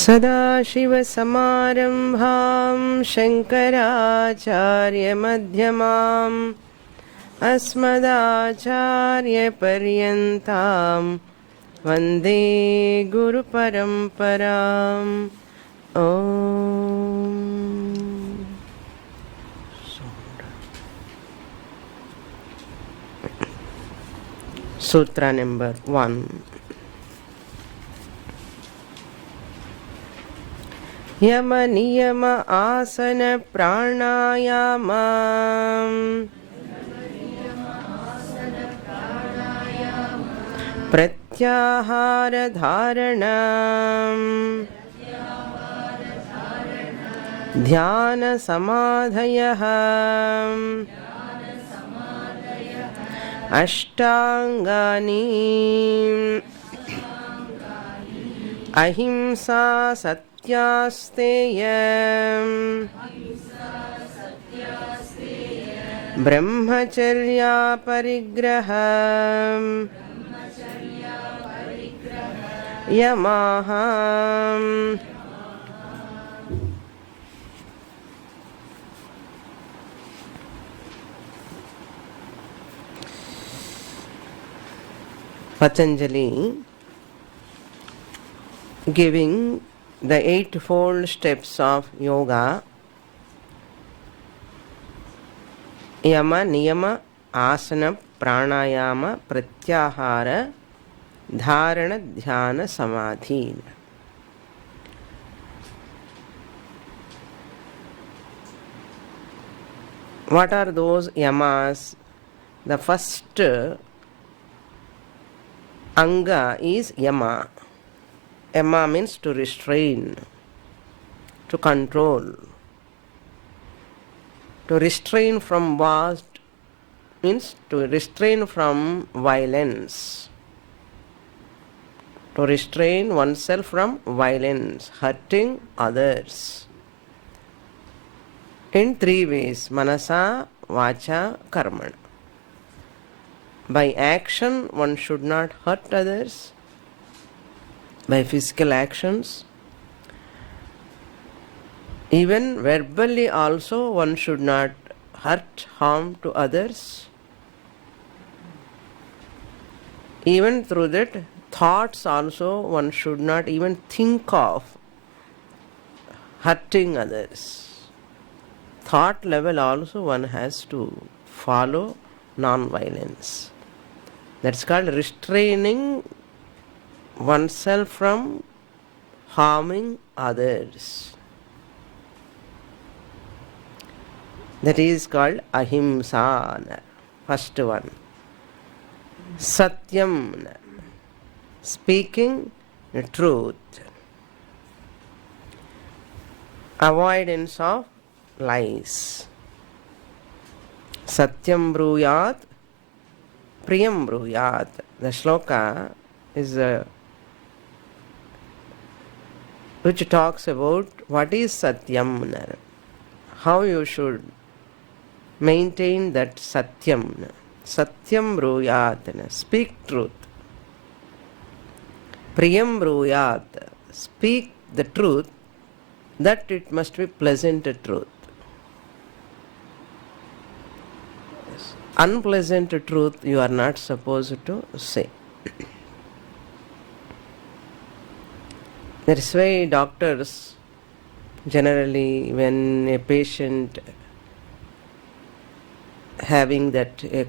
सदाशिवसमारम्भां शङ्कराचार्यमध्यमाम् अस्मदाचार्यपर्यन्तां वन्दे गुरुपरम्पराम्. ॐ सूत्र नंबर 1. यम नियम आसन प्राणायाम प्रत्याहार धारण ध्यान समाधयः अष्टांगानि अहिंसा सत्यास्तेय ब्रह्मचर्या परिग्रह यमाः. Patanjali giving the eightfold steps of yoga: yama, niyama, asana, pranayama, pratyahara, dharana, dhyana, samadhi. What are those yamas? The first anga is yama. Yama means to restrain, to control. To restrain from what means to restrain from violence. To restrain oneself from violence, hurting others. In 3 ways: manasa, vacha, karmana. By action, one should not hurt others. By physical actions, even verbally also, one should not hurt, harm to others. Even through that, thoughts also, one should not even think of hurting others. Thought level also, one has to follow non-violence. That's called restraining oneself from harming others. That is called ahimsa. First one. Satyam, speaking the truth. Avoidance of lies. Satyam bruyat, priyam bruyat. The shloka is which talks about what is satyam, how you should maintain that satyam. Satyam bruyat, speak truth. Priyam bruyat, speak the truth, that it must be pleasant truth. Unpleasant truth you are not supposed to say. That is why doctors generally, when a patient having that a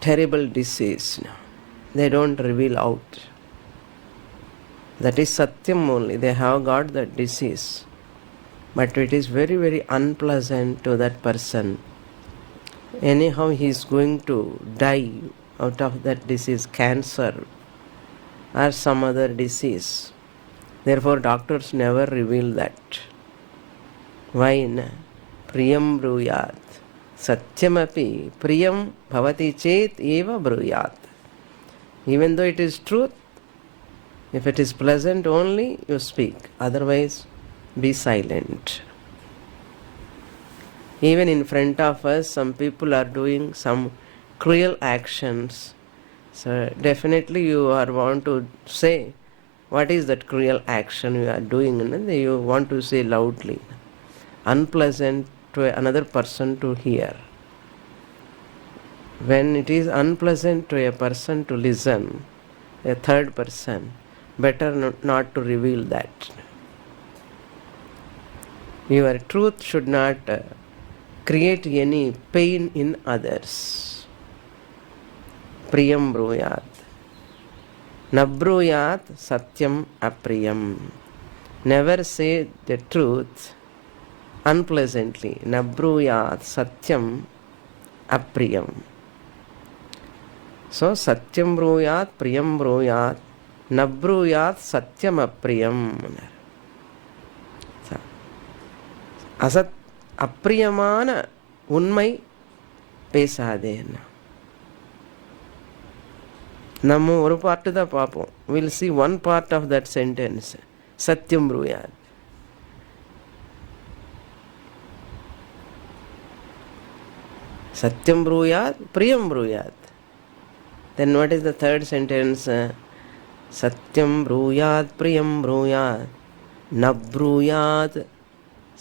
terrible disease, they don't reveal out. That is satyam only. They have got that disease, but it is very, very unpleasant to that person. Anyhow, he is going to die out of that disease, cancer or some other disease. Therefore, doctors never reveal that. Why? Priyam bruyat. Satyamapi priyam bhavati chet eva bruyat. Even though it is truth, if it is pleasant only, you speak. Otherwise, be silent. Even in front of us, some people are doing some cruel actions. So definitely you are want to say, what is that cruel action you are doing? And you want to say loudly, unpleasant to another person to hear. When it is unpleasant to a person to listen, a third person, better not to reveal that. Your truth should not create any pain in others. Priyam bruyat. Nabruyat satyam apriyam. Never say the truth unpleasantly. Nabruyat satyam apriyam. So satyam bruyat, priyam bruyat, nabruyat satyam apriyam. Asat apriyamana unmai pesade. நம்ம ஒரு part தான் பார்ப்போம். We'll see one part of that sentence. Satyam bruyat. Satyam bruyat, priyam bruyat. Then what is the third sentence? Satyam bruyat, priyam bruyat, na bruyat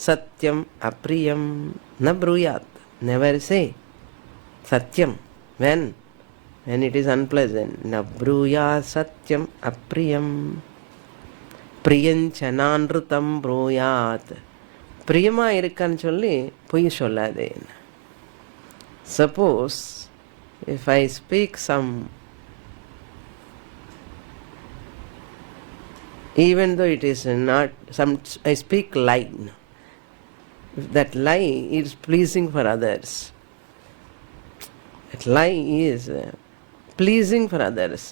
satyam apriyam. Na bruyat. Never say satyam. When it is unpleasant. Na bruyat satyam apriyam. Priyanchananrutam bruyat. Priyama irukkan solli பொய் சொல்லாதே. Suppose if I speak some, even though it is not some, I speak lie. If that lie is pleasing for others, that lie is pleasing for others.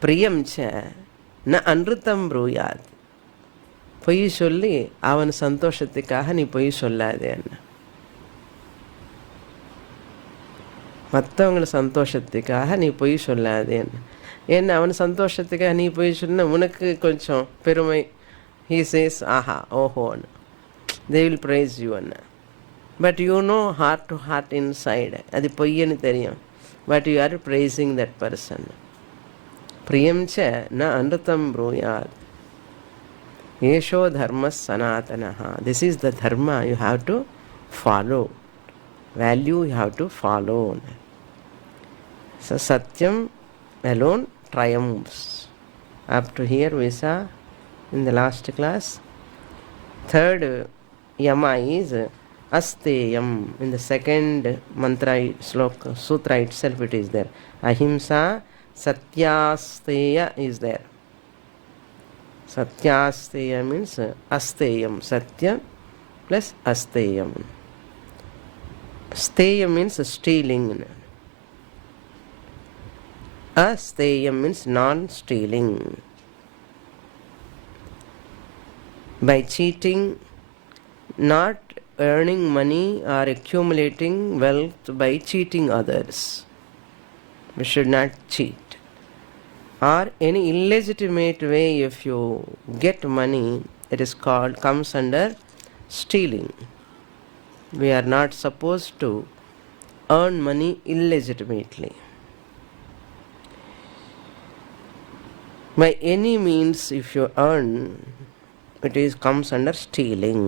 Priyam cha na anrutam bruyat. பொய் சொல்லி அவன் சந்தோஷத்துக்காக நீ பொய் சொல்லாதே. மற்றவங்கள சந்தோஷத்துக்காக நீ பொய் சொல்லாதேன்னு. ஏன்னா அவன் சந்தோஷத்துக்காக நீ பொய் சொன்ன உனக்கு கொஞ்சம் பெருமை. He says, aha, ஓஹோன்னு. They will praise you. But you know heart to heart inside. அது பொய்யன்னு தெரியும். But you are praising that person. Priyam cha na anrutam bruyat. Yesho dharma sanatanaha. This is the dharma you have to follow. Value you have to follow. So Satyam alone triumphs. Up to here we saw in the last class. Third yama is asteyam. In the second mantra sloka, sutra itself it is there. Ahimsa satyasteya is there. Satyasteya means asteyam. Satya plus asteyam. Steyam means stealing. Asteyam means non-stealing. By cheating, not earning money or accumulating wealth by cheating others. We should not cheat. Or any illegitimate way, if you get money, it is called, comes under stealing. We are not supposed to earn money illegitimately. By any means, if you earn, it comes under stealing.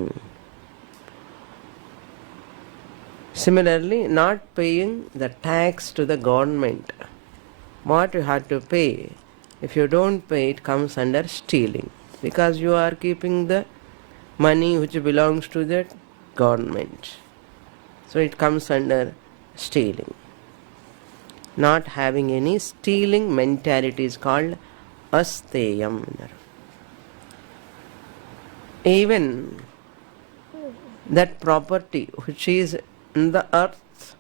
Similarly, not paying the tax to the government. What you have to pay, if you don't pay, it comes under stealing. Because you are keeping the money which belongs to the government. So it comes under stealing. Not having any stealing mentality is called asteyam. Even that property which is in the earth,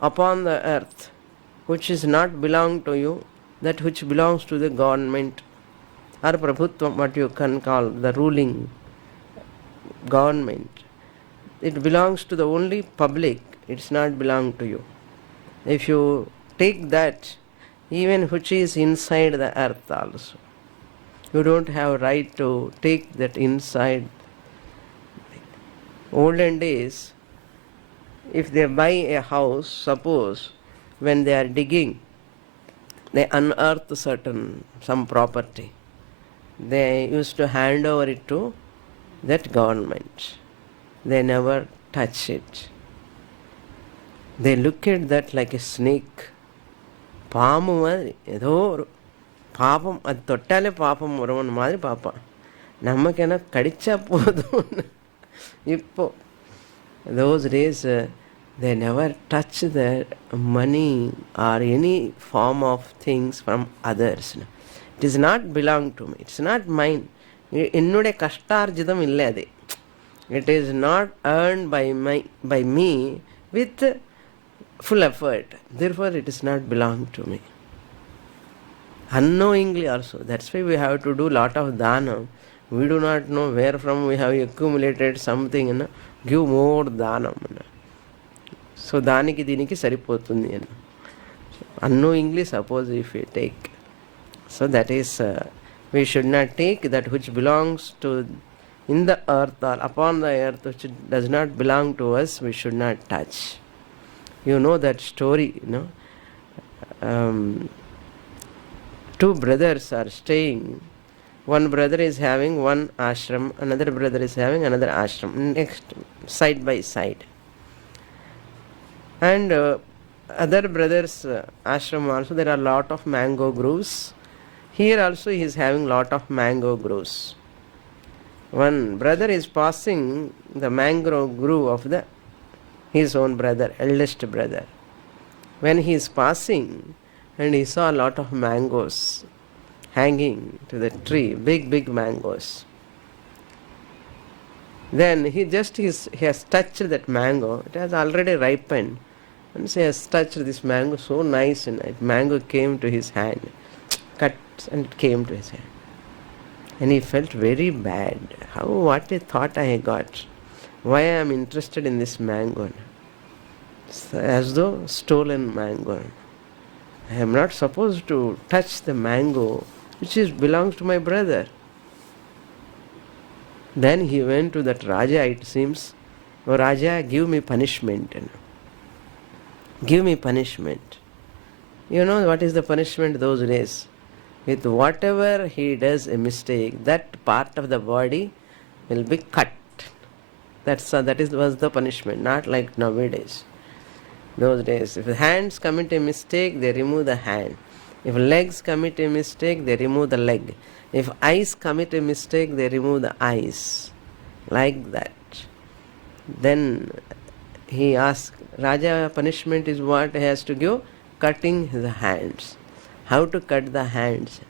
upon the earth, which is not belong to you, that which belongs to the government or prabhutvam, what you can call the ruling government. It belongs to the only public, it's not belong to you. If you take that, even which is inside the earth also, you don't have right to take that inside. Olden days, if they buy a house, suppose when they are digging, they unearth some property. they used to hand over it to that government. They never touch it. They look at that like a snake. பாம்பு மாதிரி ஏதோ ஒரு பாப்பம், அது தொட்டாலே பாப்பம் வருவன் மாதிரி பார்ப்பான். நமக்கு என்ன கடிச்சா போதும். இப்போ those days they never touch the money or any form of things from others. It is not belong to me. It's not mine. என்னுடைய கஷ்டார்ஜிதம் இல்லை அது. It is not earned by me with full effort. Therefore it is not belong to me. Unknowingly also. That's why we have to do lot of dana. We do not know where from we have accumulated something. Give more dana. So daniki diniki saripotundi. Unknowingly, suppose if we take. So that is, we should not take that which belongs to in the earth or upon the earth, which does not belong to us, we should not touch. You know that story, two brothers are staying. One brother is having one ashram, another brother is having another ashram, next side by side. And other brothers ashram also, there are lot of mango groves. Here also he is having lot of mango groves. One brother is passing the mango grove of his own brother, eldest brother. When he is passing, and he saw a lot of mangoes hanging to the tree, big mangoes. Then he has touched that mango. It has already ripened. And he has touched this mango, so nice, and that mango came to his hand. Cut, and it came to his hand. And he felt very bad. What a thought I got. Why I am interested in this mango? As though stolen mango. I am not supposed to touch the mango which belongs to my brother. Then he went to that Raja, it seems. Oh Raja, give me punishment. Give me punishment. You know what is the punishment those days? With whatever he does a mistake, that part of the body will be cut. Was the punishment, not like nowadays. Those days, if hands commit a mistake, they remove the hand. If legs commit a mistake, they remove the leg. If eyes commit a mistake, they remove the eyes. Like that. Then he asked, Raja, punishment is what he has to give? Cutting the hands. How to cut the hands?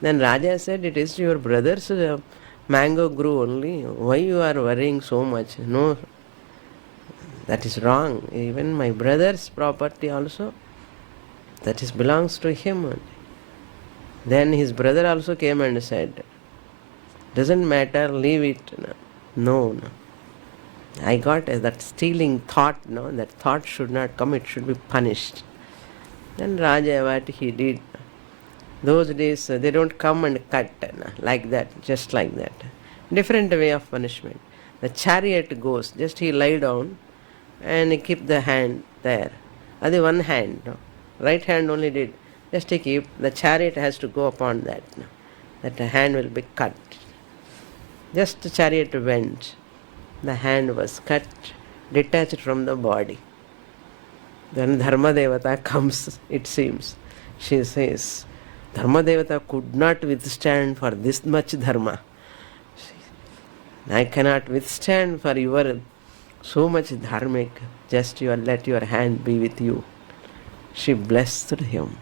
Then Raja said, it is your brother's mango grew only. Why you are worrying so much? No, that is wrong. Even my brother's property also, that is belongs to him only. Then his brother also came and said, doesn't matter, leave it. No. I got that stealing thought, that thought should not come, it should be punished. Then Raja, what he did, those days they don't come and cut like that, just like that. Different way of punishment. The chariot goes, just he lie down and keep the hand there. That's one hand. Right hand only did. Just he keep, the chariot has to go upon that. That hand will be cut. Just the chariot went. The hand was cut, detached from the body. Then Dharma Devata comes, it seems. She says, Dharma Devata could not withstand for this much dharma. I cannot withstand for your so much dharmic. Just let your hand be with you. She blessed him.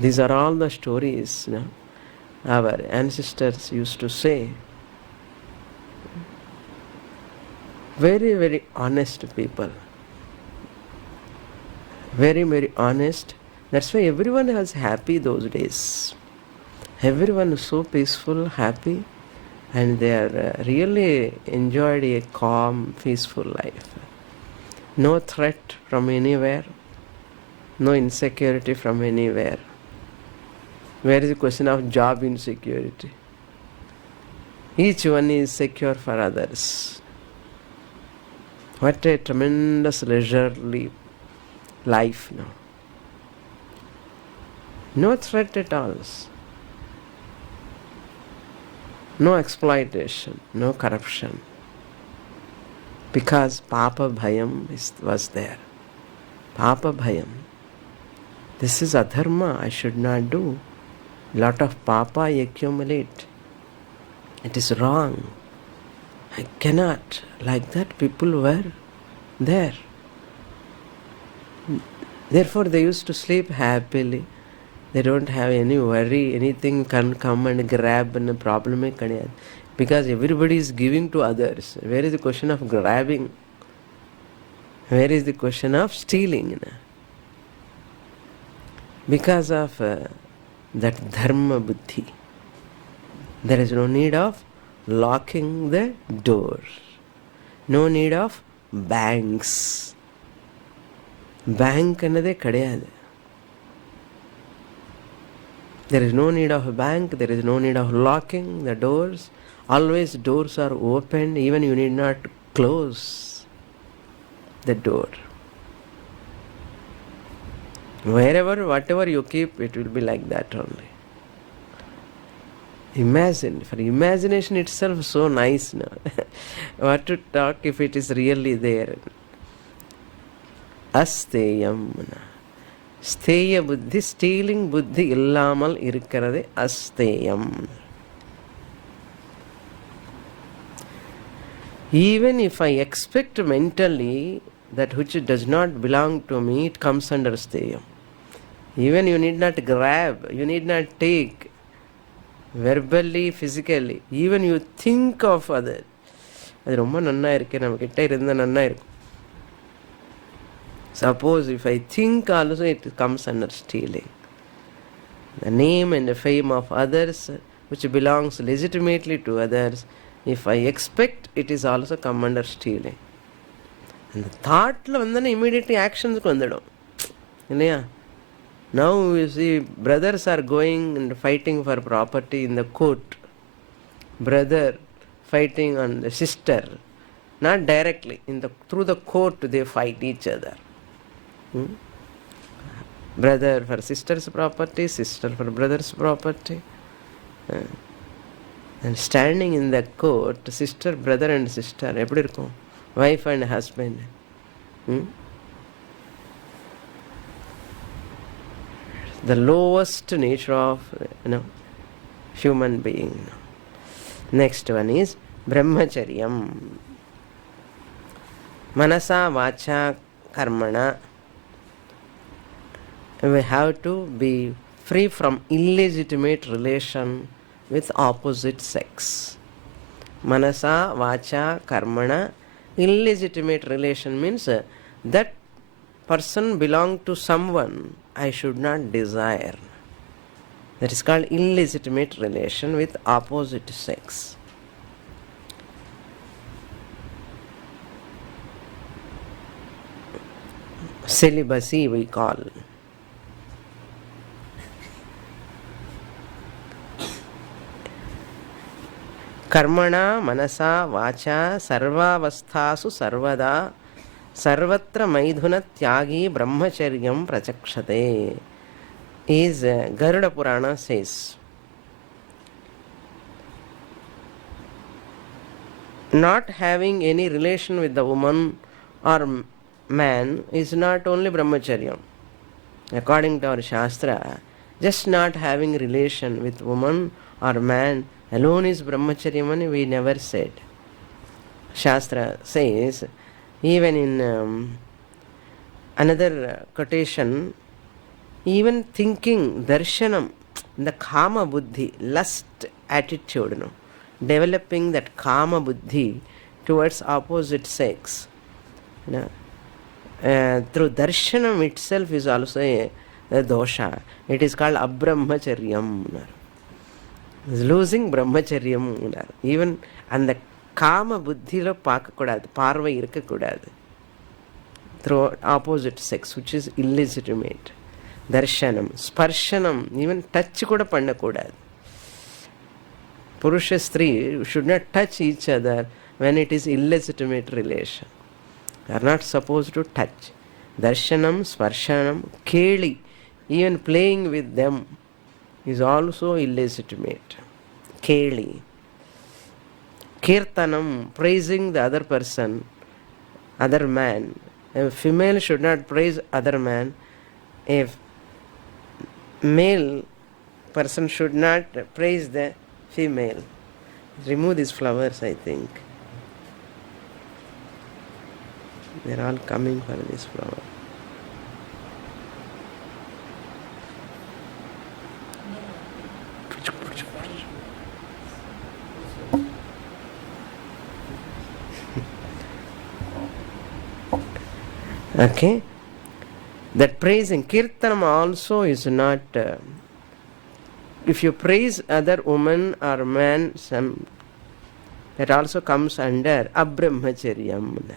These are all the stories our ancestors used to say. Very, very honest people. Very, very honest. That's why everyone was happy those days. Everyone was so peaceful, happy, and they are really enjoyed a calm, peaceful life. No threat from anywhere, no insecurity from anywhere. Where is the question of job insecurity? Each one is secure for others. What a tremendous leisurely life now. No threat at all. no exploitation, no corruption. Because Papa Bhayam was there. Papa Bhayam. This is adharma, I should not do. Lot of Papa I accumulate. It is wrong. I cannot. Like that people were there. Therefore they used to sleep happily. They don't have any worry, anything can come and grab and problem. Because everybody is giving to others. Where is the question of grabbing? Where is the question of stealing? Because of that dharma buddhi. There is no need of locking the door. No need of banks. Bank annade kadiyadu. There is no need of a bank, there is no need of locking the doors. Always doors are open, even you need not close the door. Wherever, whatever you keep, it will be like that only. Imagine, for imagination itself so nice now. What to talk if it is really there? Asteyam. Steya buddhi, stealing buddhi illamal irukkarade asteyam. Even if I expect mentally that which does not belong to me, it comes under steyam. Even you need not grab, you need not take verbally, physically. Even you think of others. அது ரொம்ப நன்னா இருக்கு, நம்ம கிட்ட இருந்தா நன்னா இருக்கும். Suppose if I think also, it comes under stealing. The name and the fame of others, which belongs legitimately to others, if I expect, it is also come under stealing. And the thought immediately actions vandadum. Now you see brothers are going and fighting for property in the court. Brother fighting on the sister, not directly, through the court they fight each other. Brother for sister's property, sister for brother's property. And standing in the court, sister, brother and sister, eppadi irukum? Wife and husband. The lowest nature of human being. Next one is brahmacharyam. Manasa vacha karmana. We have to be free from illegitimate relation with opposite sex. Manasa vacha karmana. Illegitimate relation means that person belong to someone I should not desire. That is called illegitimate relation with opposite sex. Celibacy we call. Karmana manasa vacha sarvavasthasu sarvada sarvatra maidhuna tyagi brahmacharyam prachakshate. Is Garuda Purana says. Not having any relation with the woman or man is not only brahmacharyam. According to our Shastra, just not having relation with woman or man alone is brahmacharyam, and we never said. Shastra says, even in another quotation, even thinking, darshanam, the kama buddhi, lust attitude, developing that kama buddhi towards opposite sex, through darshanam itself is also a dosha. It is called abrahmacharyam. Is losing brahmacharyam. Even and the kama buddhi lo paakakudadu, parvai irukakudadu through opposite sex, which is illegitimate. Darshanam, sparshanam, even touch kuda pannakudadu. Purusha Stri should not touch each other when it is illegitimate relation. They are not supposed to touch. Darshanam, sparshanam, keli, even playing with them is also illegitimate. Keli. Kirtanam, praising the other person, other man. A female should not praise other man. A male person should not praise the female. Remove these flowers, I think. They're all coming for this flower. Okay? That praising, kirtanam also is not... if you praise other woman or man, that also comes under abrahmacharyam. You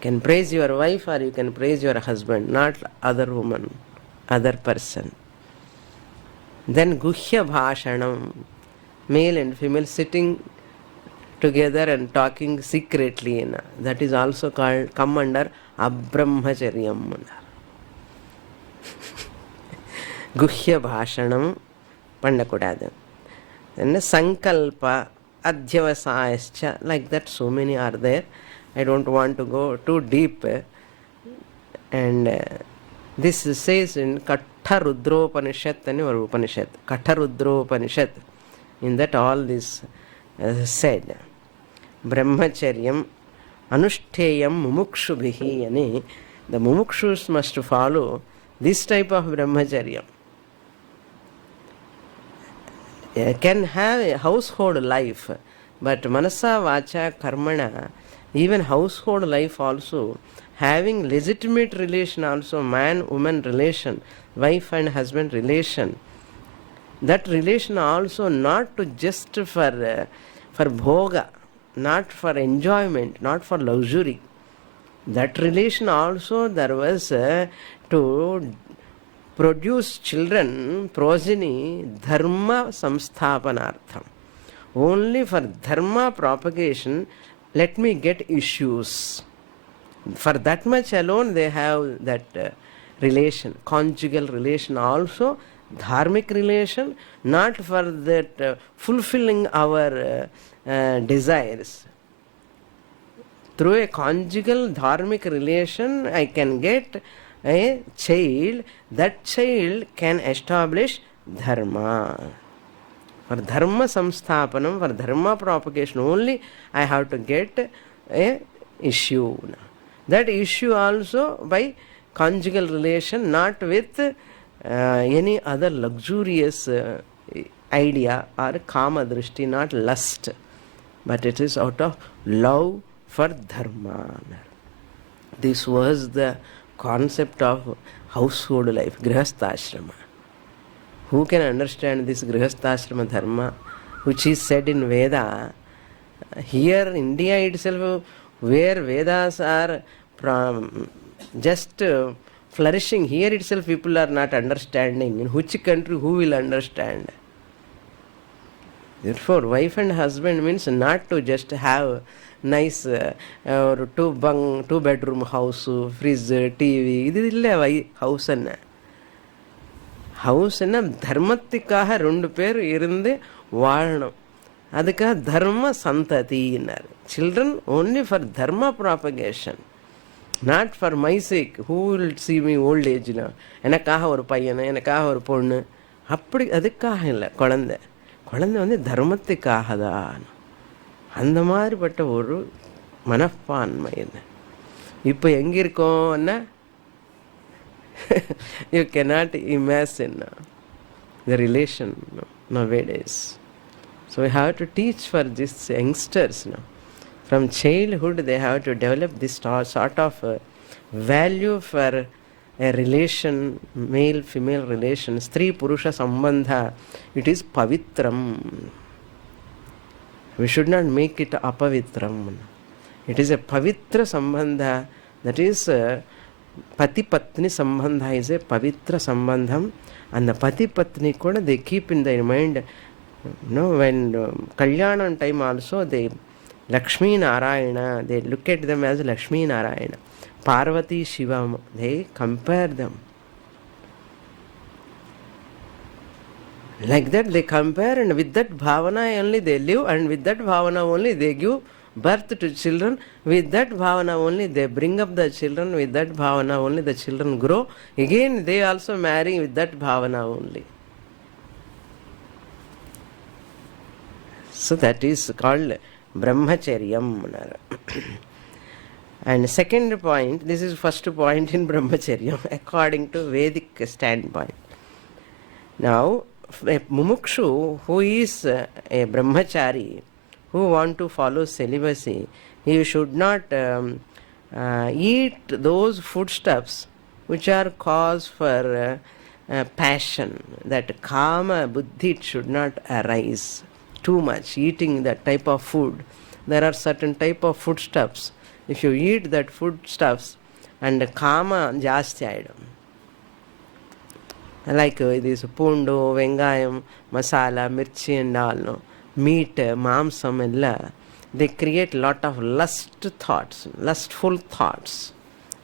can praise your wife or you can praise your husband, not other woman, other person. Then guhya bhashanam, male and female sitting together and talking secretly, that is also called, come under abrahmacharyam. Guhya bhashanam pandakudadu. Then sankalpa, adhyavasayascha, like that so many are there. I don't want to go too deep. And this says in Katharudropanishad and or Upanishad. Katharudropanishad. In that all this said. Brahmacharyam anushteyam mumukshubhihi ani. The mumukshus must follow this type of brahmacharyam. Can have a household life, but manasa, vacha, karmana, even household life also, having legitimate relation also, man-woman relation, wife and husband relation, that relation also not to just for bhoga, not for enjoyment, not for luxury. That relation also there was to produce children, progeny, dharma samsthapanartham. Only for dharma propagation, let me get issues. For that much alone they have that relation, conjugal relation also, dharmic relation, not for that fulfilling our desires. Through a conjugal dharmic relation, I can get a child. That child can establish dharma. For dharma samsthapanam, for dharma propagation only, I have to get a issue. That issue also by conjugal relation, not with any other luxurious idea or kama drishti, not lust, but it is out of love for dharma. This was the concept of household life, grihastha-ashrama. Who can understand this grihastha-ashrama dharma, which is said in Veda? Here, India itself, where Vedas are just flourishing, here itself people are not understanding. In which country, who will understand? Therefore, wife and husband means not to just have nice or two bedroom house, fridge, TV. This is house. House enna dharmattikaha rendu per irunde vaazhanam. Adukka dharma santati ennar. Children only for dharma propagation, not for my sake. Who will see me old age na? Enakaha oru paiyana, enakaha oru ponnu. Appadi adukkaha illa kolanda. Kolanda வந்து தர்மத்துக்காக தான். அந்த மாதிரிப்பட்ட ஒரு மனப்பான்மை என்ன. இப்போ எங்கே இருக்கோம்னா you cannot imagine the relation nowadays. So we have to teach for these youngsters. From childhood they have to develop this sort of value for a relation, male-female relation, Stri-Purusha Sambandha. It is pavitram. We should not make it apavitram. It is a pavitra sambandha. That is Pati-Patni sambandha is a pavitra sambandham. And the Pati-Patni koda they keep in their mind, when Kalyanam time also, they Lakshmi Narayana, they look at them as Lakshmi Narayana. Parvati Shiva, they compare them. Like that they compare, and with that bhavana only they live, and with that bhavana only they give birth to children, with that bhavana only they bring up the children, with that bhavana only the children grow. Again they also marry with that bhavana only. So that is called brahmacharyam. And second point, this is first point in brahmacharyam according to Vedic standpoint. Now, a mumukshu who is a brahmachari, who want to follow celibacy, he should not eat those foodstuffs which are cause for passion, that kama buddhi, it should not arise too much eating that type of food. There are certain type of foodstuffs. If you eat that foodstuffs and kama jasti ayadam, like this pundu, vengayam, masala, mirchi and all, no? Meat, mamsam, ella, they create lot of lustful thoughts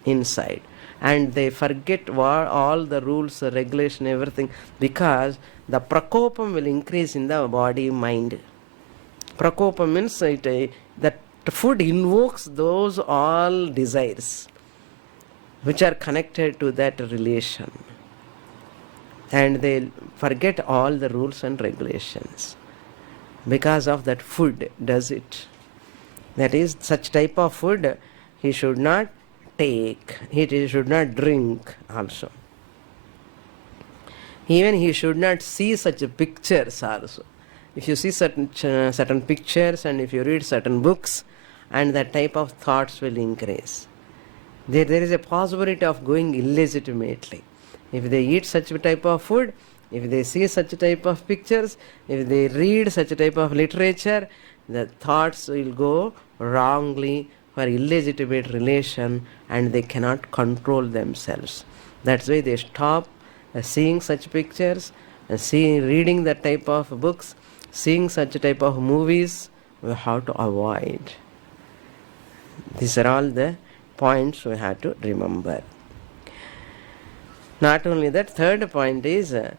inside, and they forget all the rules, regulation, everything, because the prakopam will increase in the body, mind. Prakopam means that food invokes those all desires which are connected to that relation, and they forget all the rules and regulations because of that food does it. That is, such type of food he should not take, he should not drink also. Even he should not see such pictures also. If you see certain pictures and if you read certain books, and that type of thoughts will increase. There is a possibility of going illegitimately. If they eat such a type of food, if they see such a type of pictures, if they read such a type of literature, the thoughts will go wrongly for illegitimate relation, and they cannot control themselves. That's why they stop seeing such pictures, reading that type of books, seeing such a type of movies. We have to avoid. These are all the points we have to remember. Not only that, third point is a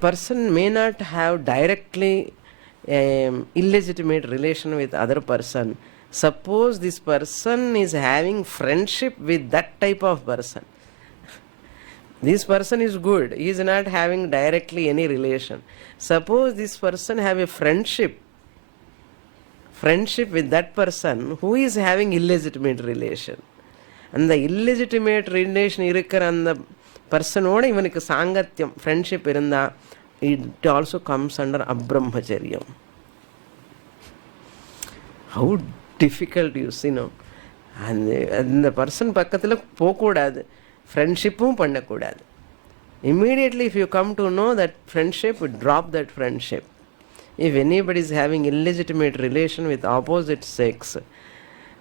person may not have directly illegitimate relation with other person. Suppose this person is having friendship with that type of person. This person is good, he is not having directly any relation. Suppose this person have a friendship with that person who is having illegitimate relation, and the illegitimate relation irukra and the person oda ivanukku sangatyam friendship irunda, it also comes under abrahmacharyam. How difficult, you see, no? And the person pakkathula pokudadu, friendshipum pannakudadu. Immediately if you come to know that friendship, drop that friendship. If anybody is having illegitimate relation with opposite sex,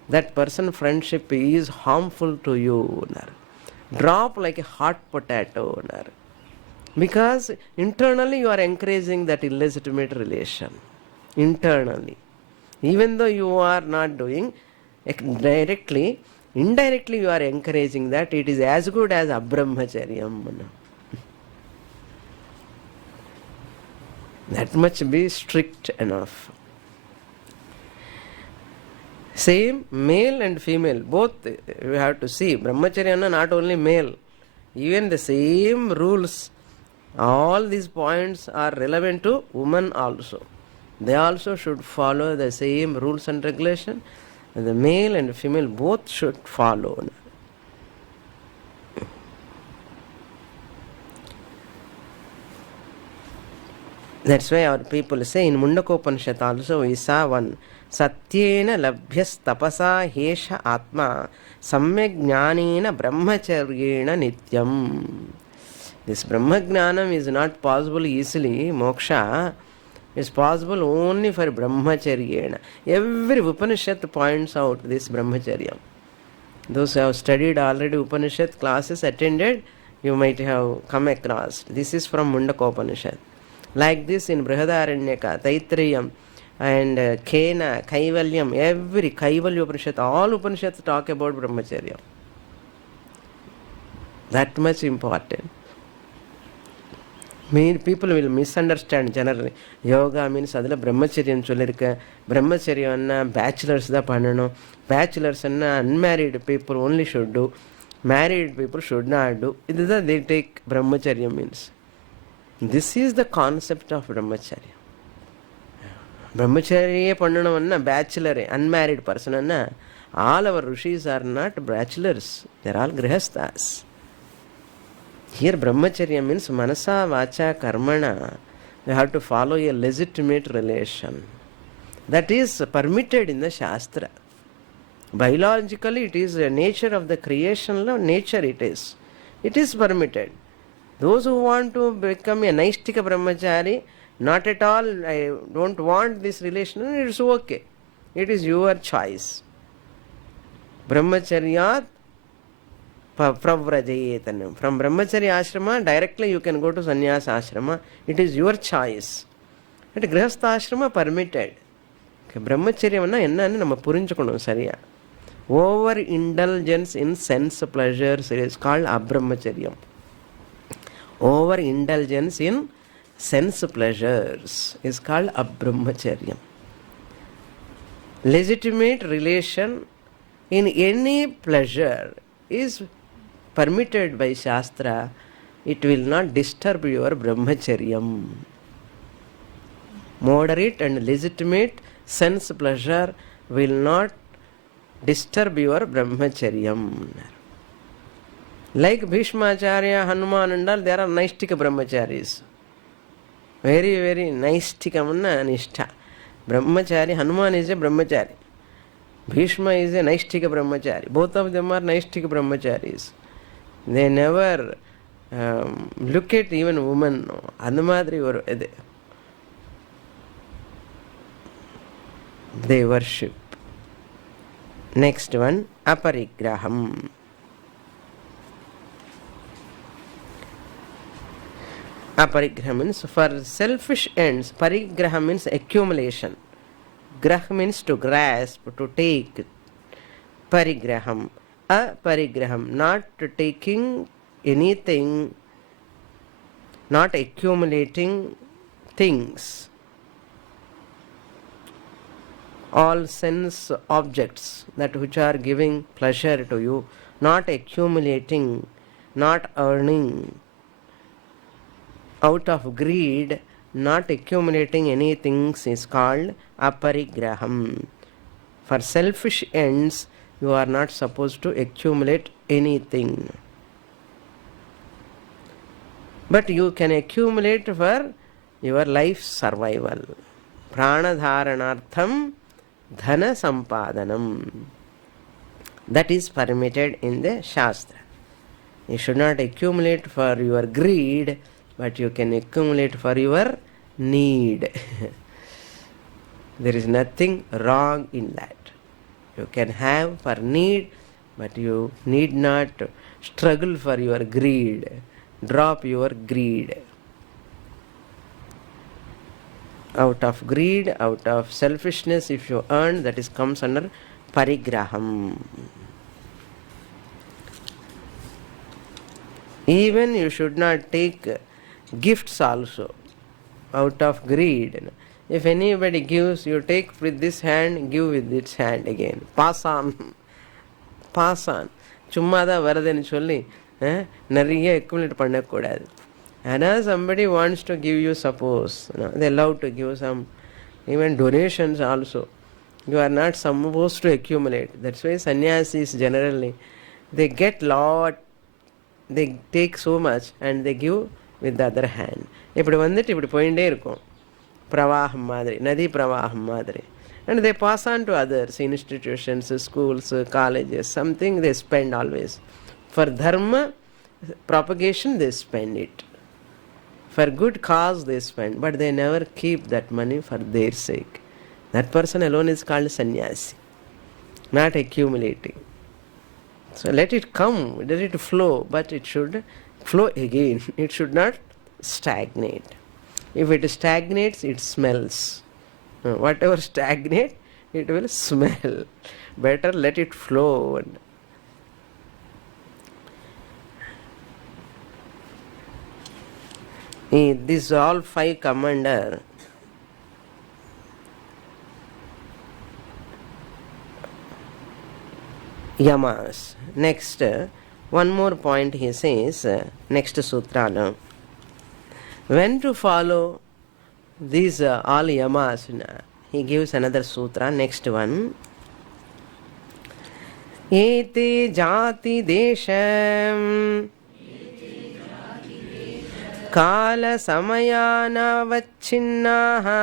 that person friendship is harmful to you. Drop like a hot potato. Because internally you are encouraging that illegitimate relation. Internally. Even though you are not doing directly, indirectly you are encouraging that. It is as good as abrahmacharyam. That much be strict enough. Same male and female, both you have to see. Brahmacharya not only male, even the same rules, all these points are relevant to women also. They also should follow the same rules and regulation. And the male and female both should follow. That's why our people say in Mundakopanishad also we saw one. Satyena labhyas tapasa hesha atma samyak jnanena brahmacharyena nityam. This brahmajnanam is not possible easily. Moksha is possible only for brahmacharyena. Every Upanishad points out this brahmacharya. Those who have studied already Upanishad classes, attended, you might have come across. This is from Mundakopanishad. Like this in Brihadaranyaka, Taitriyam, and Kena, Kaivalyam, every Kaivalya Upanishad, all Upanishads talk about brahmacharya. That much important. People will misunderstand generally. Yoga means அதில் பிரம்மச்சரியம் சொல்லியிருக்க. பிரம்மச்சரியம்னா bachelors தான் பண்ணணும். பேச்சுலர்ஸ்ன்னா unmarried people only should do. Married people should not do. இதுதான் they take brahmacharya means. This is the concept of brahmacharya. Brahmacharya பண்ணணும்னா bachelor unmarried person. All our rishis are not bachelors. They are all grihasthas. Here brahmacharya means manasa vacha karmana. We have to follow a legitimate relation. That is permitted in the Shastra. Biologically it is a nature of the creation. Nature it is. It is permitted. Those who want to become a naistika brahmachari, not at all, I don't want this relation, it is okay. It is your choice. Brahmacharyat pravrajayetanam. From brahmacharya ashrama directly you can go to sannyasa ashrama. It is your choice. At grihastha ashrama permitted. பிரம்மச்சரியம்னா என்னன்னு நம்ம புரிஞ்சுக்கணும் சரியா. Over indulgence in sense pleasures is called அப்ரம்மச்சரியம். Over indulgence in sense pleasures is called அப்ரம்மச்சரியம். Legitimate relation in any pleasure is permitted by Shastra. It will not disturb your brahmacharyam. Moderate and legitimate sense pleasure will not disturb your brahmacharyam. Like Bhishmacharya, Hanuman and all, there are naistika brahmacharis. Very, very naistika manna nishtha. Brahmachari, Hanuman is a brahmachari. Bhishma is a naistika brahmachari. Both of them are naistika brahmacharis. They never look at even women. அந்த மாதிரி ஒரு இது. They worship. Next one, aparigraham. Aparigraham means for selfish ends. Parigraham means accumulation. Grah means to grasp, to take. Parigraham. Aparigraham, not taking anything, not accumulating things. All sense objects that which are giving pleasure to you, not accumulating, not earning. Out of greed, not accumulating anything is called aparigraham. For selfish ends, you are not supposed to accumulate anything. But you can accumulate for your life's survival. Pranadharanartham dhana sampadanam. That is permitted in the Shastra. You should not accumulate for your greed, but you can accumulate for your need. There is nothing wrong in that. You can have for need, but you need not struggle for your greed. Drop your greed. Out of greed, out of selfishness, if you earn, that is comes under parigraham. Even you should not take gifts also out of greed. If anybody gives, you take with this hand, give with this hand again. Pass on. Pass on. சும்மாதான் வருதுன்னு சொல்லி நிறைய accumulate பண்ணக்கூடாது. And as somebody wants to give you, suppose, they love to give some even donations also. You are not supposed to accumulate. That's why sannyasis generally, they get lot, they take so much and they give with the other hand. இப்படி வந்துட்டு இப்படி போயிட்டே இருக்கும். பிரவாகம் மாதிரி, நதி பிரவாகம் மாதிரி. And they pass on to others, institutions, schools, colleges, something they spend always. For dharma propagation they spend it. For good cause they spend, but they never keep that money for their sake. That person alone is called sannyasi, not accumulating. So let it come, let it flow, but it should flow again. It should not stagnate. If it stagnates, it smells. Whatever stagnates, it will smell. Better let it flow. These all 5 come under yamas. Next, one more point he says, next sutra now. When to follow these all yamas, he gives another sutra, next one. Ete jati desham kala samayana vachinnaha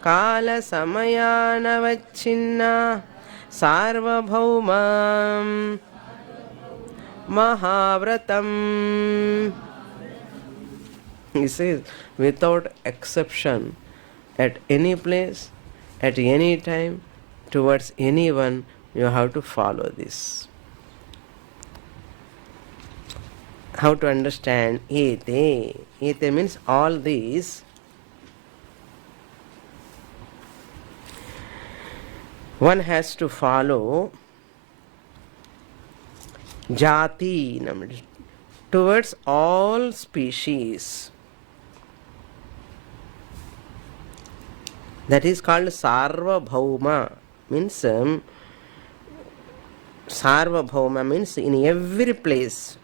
kala samayana vachinna sarvabhaumam mahavratam. He says, without exception, at any place, at any time, towards anyone, you have to follow this. How to understand ete? Ete means all these. One has to follow jati towards all species. That is called sarvabhauma. Means sarvabhauma means in every place,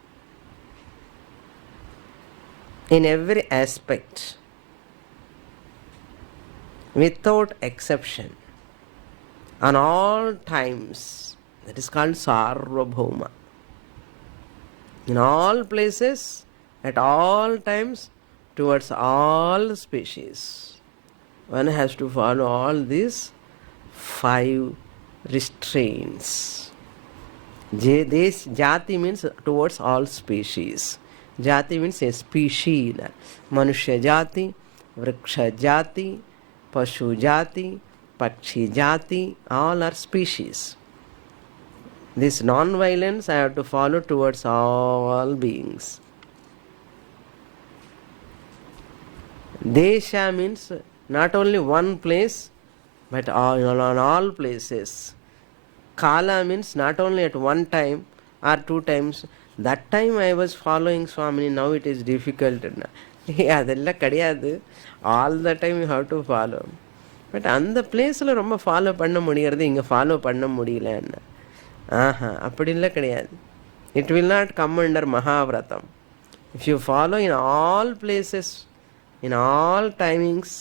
in every aspect, without exception, on all times. That is called sarvabhauma. In all places, at all times, towards all species. One has to follow all these 5 restraints. This jati means towards all species. Jati means a species. Manushya jati, vriksha jati, pashu jati, pakshi jati, all are species. This non-violence I have to follow towards all beings. Desha means not only one place, but on all places. Kala means not only at one time or 2 times. That time I was following Swamini, now it is difficult. Adella kadiyadu. All the time you have to follow. But அந்த பிளேஸில் ரொம்ப follow பண்ண முடியறது, இங்கே follow பண்ண முடியலன்னு. அப்படிலாம் கிடையாது. It will not come under Mahavratam. If you follow in all places, in all timings,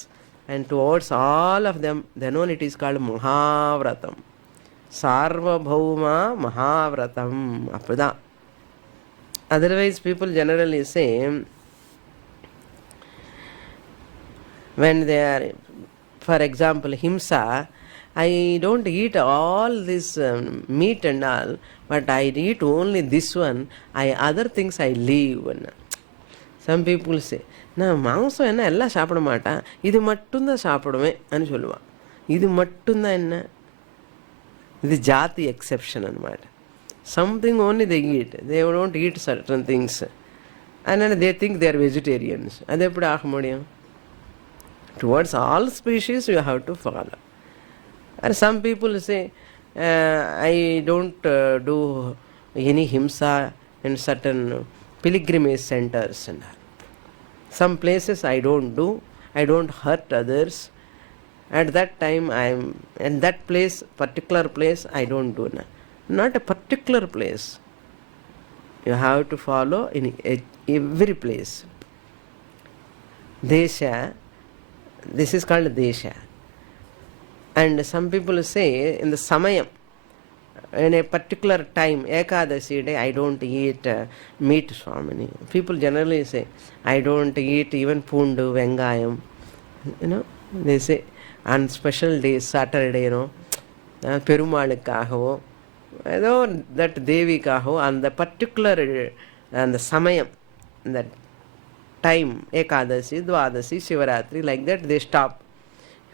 and towards all of them, then only it is called Mahavratam. Sarvabhauma Mahavratam. Appada. Otherwise, people generally say, when they are, for example, himsa, I don't eat all this meat and all, but I eat only this one. Other things I leave. Some people say, நான் மாംசம் என்ன எல்லாம் சாப்பிட மாட்டேன், இது மட்டும்தான் சாப்பிடுவேன் అని சொல்லுவான். இது மட்டும்தான் என்ன, இது ஜாதி எக்ஸெப்ஷன் అనమాట. Something only they eat, they don't eat certain things, and then they think they are vegetarians. அது எப்படி ஆக முடியும்? Towards all species you have to follow. And some people say, I don't do any himsa in certain pilgrimage centers and all. Some places I don't do, I don't hurt others. At that time I am in that place, particular place I don't do. Not a particular place. You have to follow in every place. Desha, this is called desha. And some people say in the samayam, in a particular time, Ekadasi day, I don't eat meat, Swamini. People generally say, I don't eat even pundu, vengayam. They say, on special days, Saturday, Perumalikkaho, that Devikaho, on the particular, and the samayam, that time, Ekadasi, Dwadasi, Shivaratri, like that, they stop.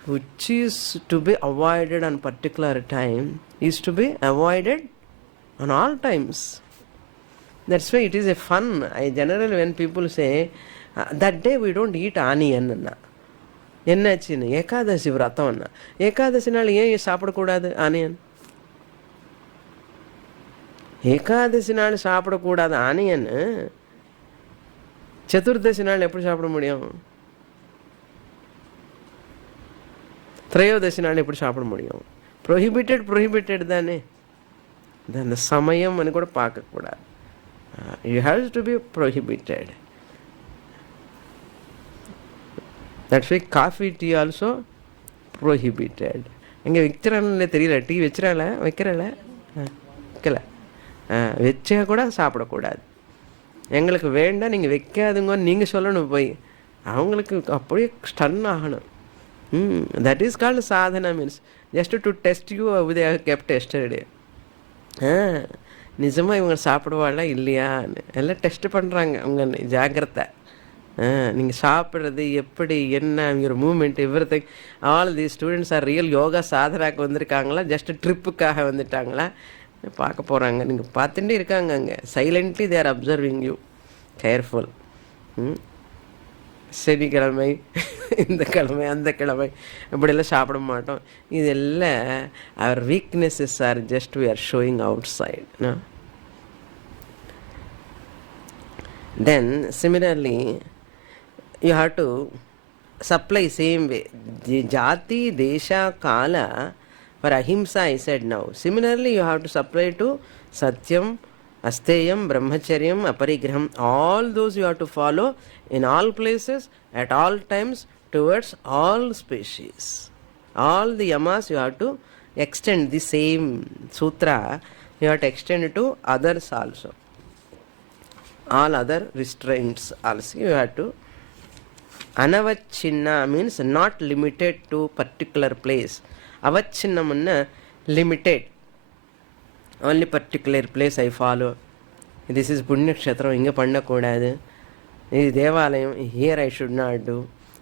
Which is to be avoided on particular time is to be avoided on all times. That's why it is a fun. I generally, when people say, that day we don't eat onion. என்னாச்சுன்னு ஏகாதசி விரதம்னா, ஏகாதசி நாள் ஏன் சாப்பிடக்கூடாது onion? Ekadashi நாள் சாப்பிடக்கூடாது onion சதுர்தசி நாள் எப்படி சாப்பிட முடியும்? திரையோதசி நாள் எப்படி சாப்பிட முடியும்? ப்ரொஹிபிட்டட் தானே. அந்த சமயம் கூட பார்க்கக்கூடாது. You have to be prohibited. That's why coffee tea also prohibited. எங்கே வைக்கிறாங்களே தெரியல. டீ வைக்கிறாள வைக்கிறல வைக்கல வச்சா கூட சாப்பிடக்கூடாது. எங்களுக்கு வேண்டாம் நீங்கள் வைக்காதுங்கன்னு நீங்கள் சொல்லணும். போய் அவங்களுக்கு அப்படியே ஸ்டன் ஆகணும். That is called Sadhana. Means just to test you they have kept yesterday. நிஜமாக இவங்க சாப்பிடுவாளா இல்லையான்னு எல்லாம் டெஸ்ட் பண்ணுறாங்க. அவங்க ஜாக்கிரதை. நீங்கள் சாப்பிட்றது எப்படி, என்ன ஒரு moment, everything. All the students are real yoga சாதனாக்கு வந்திருக்காங்களா, ஜஸ்ட் ட்ரிப்புக்காக வந்துட்டாங்களா பார்க்க போகிறாங்க. நீங்கள் பார்த்துட்டே இருக்காங்க. அங்கே silently they are observing you. Careful. சனிக்கிழமை இந்த கிழமை அந்த கிழமை இப்படியெல்லாம் சாப்பிட மாட்டோம். இதெல்லாம் அவர் weaknesses are just we are showing outside. Then similarly you have to supply same way. Jati, Desha, Kala, for Ahimsa I said now. Similarly, you have to supply to Satyam, Asteyam, Brahmacharyam, Aparigraham. All those you have to follow in all places, at all times, towards all species. All the yamas you have to extend the same sutra. You have to extend it to others also. All other restraints also you have to. Anavachinna means not limited to particular place. Avachinnamunna limited. Only particular place I follow. This is Punya Kshetram, inga panna kodadu. This is Devalayam, here I should not do.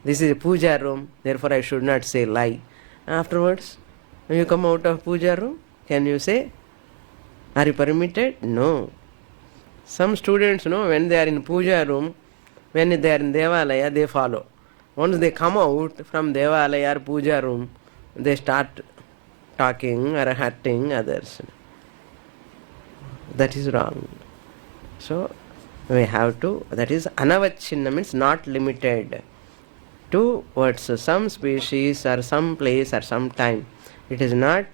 This is a puja room, therefore I should not say lie. Afterwards, when you come out of puja room, can you say? Are you permitted? No. Some students, when they are in puja room, when they are in Devalaya, they follow. Once they come out from Devalaya or puja room, they start talking or hurting others. That is wrong. So, we have to, that is anavachinna, means not limited to words, some species or some place or some time. It is not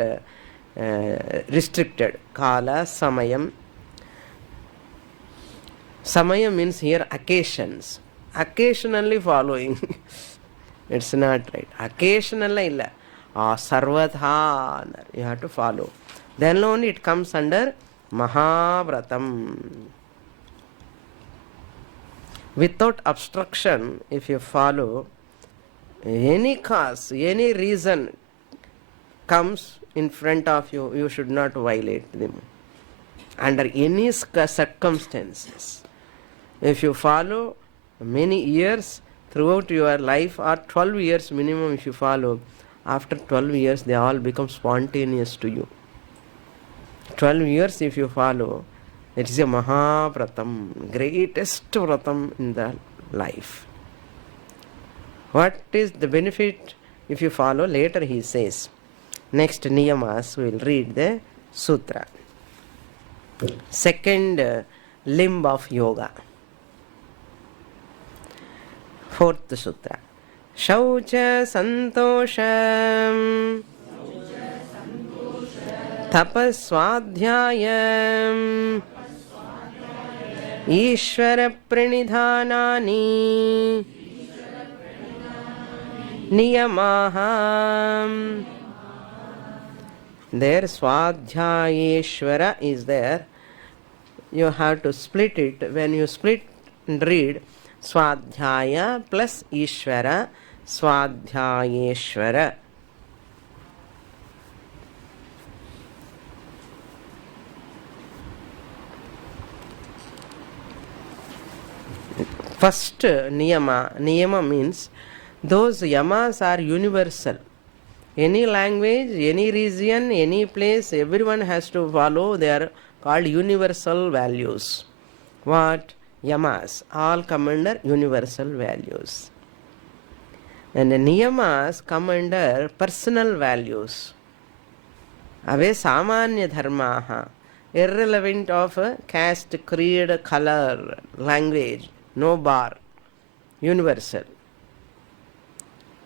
restricted. Kala, Samayam. Samaya means here occasions. Occasionally following. It's not right. Occasionally illa. Sarvadha you have to follow. Then only it comes under Mahavratam. Without obstruction, if you follow, any cause, any reason comes in front of you, you should not violate them. Under any circumstances. If you follow many years throughout your life, or 12 years minimum if you follow, after 12 years they all become spontaneous to you. 12 years if you follow, it is a Mahavratam, greatest Vratam in the life. What is the benefit if you follow? Later he says. Next niyamas we will read the sutra. Second limb of yoga. Fourth sutra. Shaucha santosham tapaswadhyayam Ishvara pranidhanani niyamaham. There Swadhyayeshvara is there. You have to split it. When you split and read Swadhyaya plus Ishvara, Swadhyayeshvara. First niyama. Niyama means those yamas are universal. Any language, any region, any place, everyone has to follow. They are called universal values. What? Yamas. All come under universal values. And the niyamas come under personal values. Ave samanya dharmaha. Irrelevant of caste, creed, color, language. No bar. universal.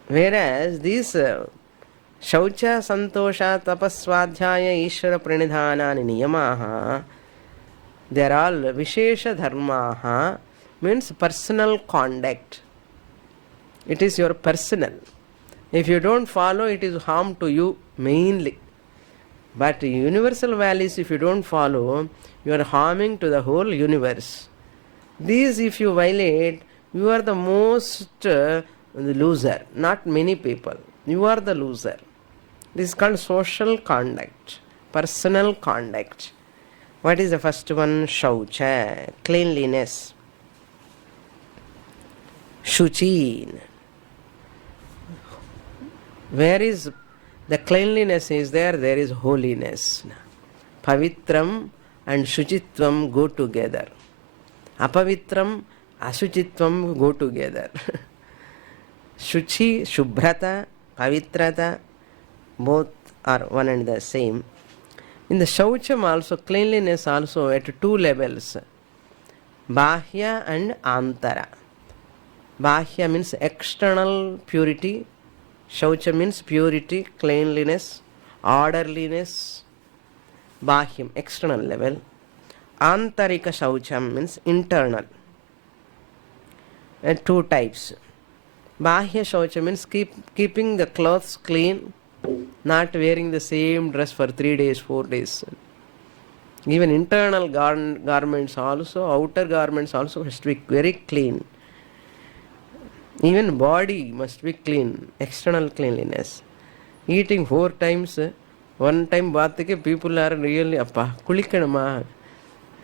Whereas these Shaucha, Santosha, Tapaswadhyaya, Ishvara Pranidhanani Niyamaha, they are all Vishesha Dharmaha, means personal conduct. It is your personal. If you don't follow, it is harm to you mainly. But universal values, if you don't follow, you are harming to the whole universe. These, if you violate, you are the most loser, not many people. You are the loser. This is called social conduct, personal conduct. What is the first one? Shaucha, cleanliness. Shuchi. Where is the cleanliness is there is holiness. Pavitram and Shuchitvam go together. Apavitram, Asuchitvam go together. Shuchi, Shubhrata, Pavitrata, both are one and the same. In the Shaucham also, cleanliness also at two levels. Bahya and Antara. Bahya means external purity. Shaucha means purity, cleanliness, orderliness. Bahyam, external level. Antarika Shaucham means internal. Two types. Bahya Shaucha means keeping the clothes clean, not wearing the same dress for 3 days, 4 days. Even internal garments also, outer garments also must be very clean. Even body must be clean, external cleanliness. Eating 4 times, one time bathike people are really, appa, kulikanuma.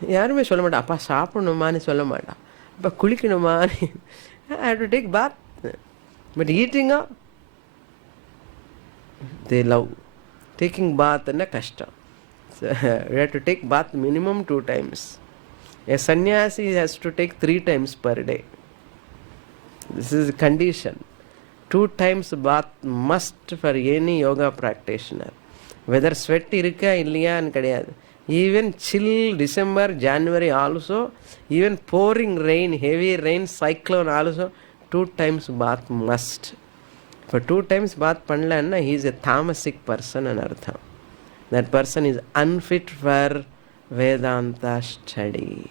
Yarume solla maata, appa saapanuma ani solla maata. Appa kulikanuma ani. I have to take bath. But eating up, they love. Taking bath is kashtam. So, we have to take bath minimum 2 times. A sannyasi has to take 3 times per day. This is a condition. 2 times bath must for any yoga practitioner. Whether sweat irukka illaya and kadiyadu. Even chill December, January also, even pouring rain, heavy rain, cyclone also, 2 times bath must. For 2 times bath panla, he is a tamasic person and artham. That person is unfit for Vedanta study.